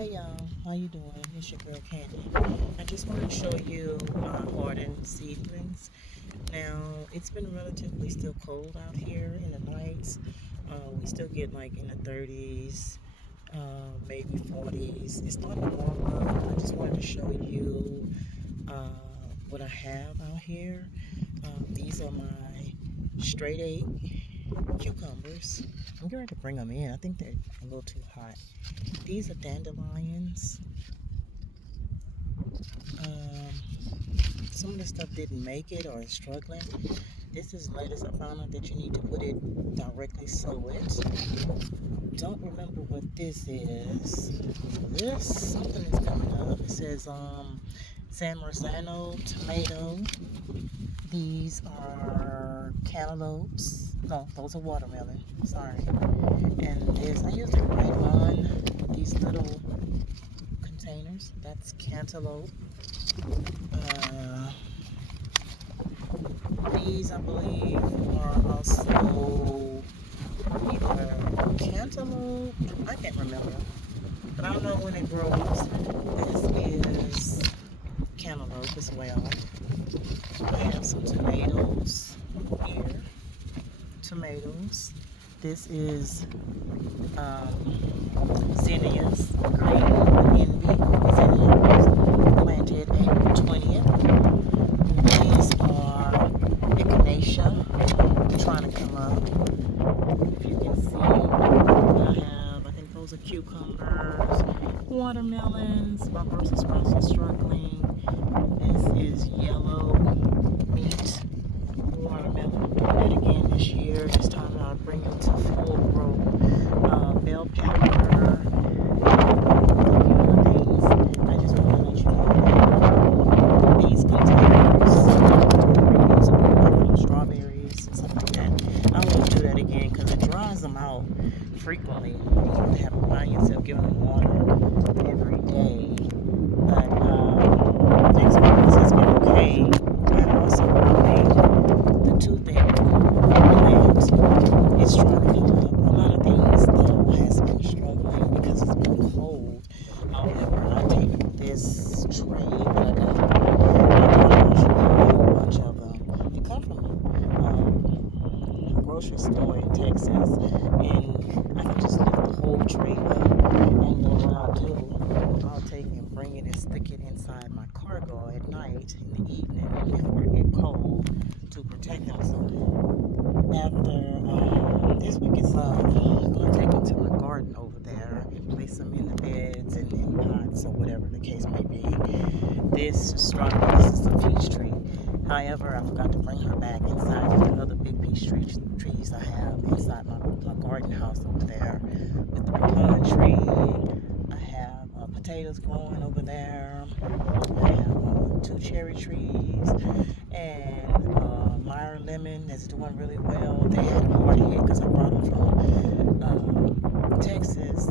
Hey y'all, how you doing? It's your girl Candy. I just want to show you my garden seedlings. Now, it's been relatively still cold out here in the nights. We still get like in the 30s, maybe 40s. It's starting to warm up. I just wanted to show you what I have out here. These are my straight eight cucumbers. I'm getting ready to bring them in. I think they're a little too hot. These are dandelions. Um, some of the stuff didn't make it or is struggling. This is lettuce. I found out that you need to put it directly sow it. Don't remember what this is. This something is coming up. It says San Marzano tomato. These are cantaloupes. No, those are watermelon. Sorry. And this, I used the right one. These little containers. That's cantaloupe. These, I believe, are also either cantaloupe. I can't remember, but I don't know when it grows. This is cantaloupe as well. I have some tomatoes here. Tomatoes. This is zinnias, green envy zinnias, planted April 20th. These are echinacea, trying to come up. If you can see, I think those are cucumbers, watermelons. My Brussels sprouts are struggling. This is yellow meat watermelon. I'm doing it again this year. This time I'll bring them to full growth. Bell pepper. Things. I just want to let you know these containers reusable from strawberries and stuff like that. I won't do that again because it dries them out frequently. You have to find yourself giving them water every day. But the experience has been okay. And also the two things plant is trying to eat up. A lot of things though has been struggling because it's been cold. However, I take this tray that I got a whole bunch of them. They come from a grocery store in Texas, and I can just lift the whole tray up. And then what I'll do, I'll take and bring it and stick it inside my cargo at night in the evening before it gets cold to protect them. So after this week is up, I'm going to take them to my garden over there and place them in the beds and in pots or whatever the case may be. This strawberry, this is a peach tree. However, I forgot to bring her back inside the other big peach trees I have inside my garden house over there. With the pecan tree, I have potatoes growing over there. I have 2 cherry trees and Meyer lemon that's doing really well. They had a hard hit because I brought them from Texas.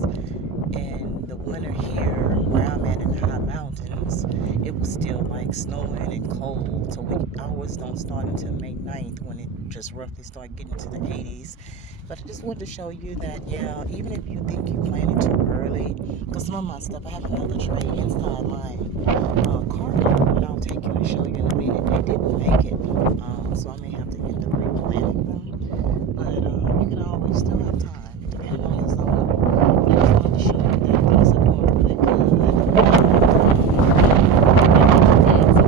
And the winter here, where I'm at in the high mountains, it was still like snowing and cold. So ours don't start until May 9th when it just roughly start getting to the 80s. But I just wanted to show you that, yeah, even if you think you planted too early, because some of my stuff, I have another tray inside my cargo, and I'll take you and show you in a minute. They didn't make it, so I may have to end up replanting them. But you can always still have time, depending on your zone. I just wanted to show you that these are doing really good. So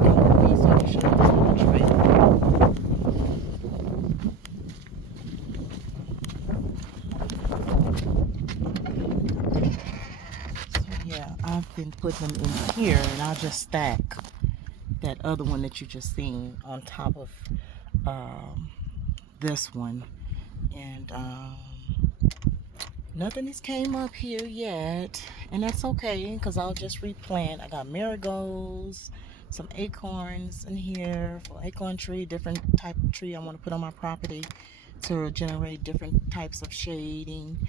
I can show you this little tray. Yeah, I've been putting them in here, and I'll just stack that other one that you just seen on top of this one. And nothing has came up here yet, and that's okay because I'll just replant. I got marigolds, some acorns in here for acorn tree, different type of tree I want to put on my property to generate different types of shading.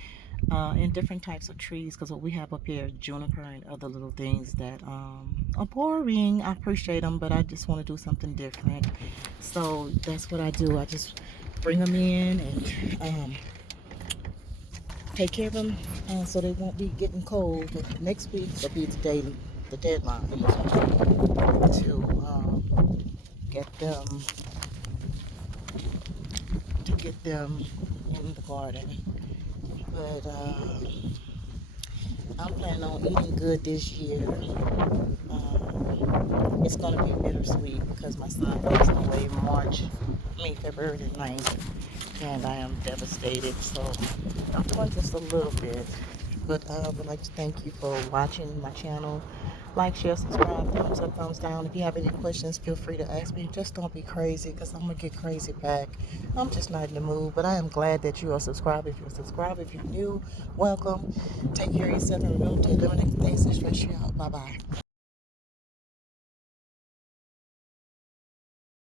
And different types of trees, because what we have up here, juniper and other little things that are boring. I appreciate them, but I just want to do something different. So that's what I do. I just bring them in and take care of them, so they won't be getting cold. But next week will be the deadline to get them in the garden. But I'm planning on eating good this year. It's going to be bittersweet because my son goes away February the 9th, and I am devastated. So I'm doing just a little bit. But I would like to thank you for watching my channel. Like, share, subscribe, thumbs up, thumbs down. If you have any questions, feel free to ask me. Just don't be crazy, because I'm going to get crazy back. I'm just not in the mood, but I am glad that you are subscribed. If you're subscribed, if you're new, welcome. Take care of yourself and remember to eliminate the things that stress you out. Bye-bye.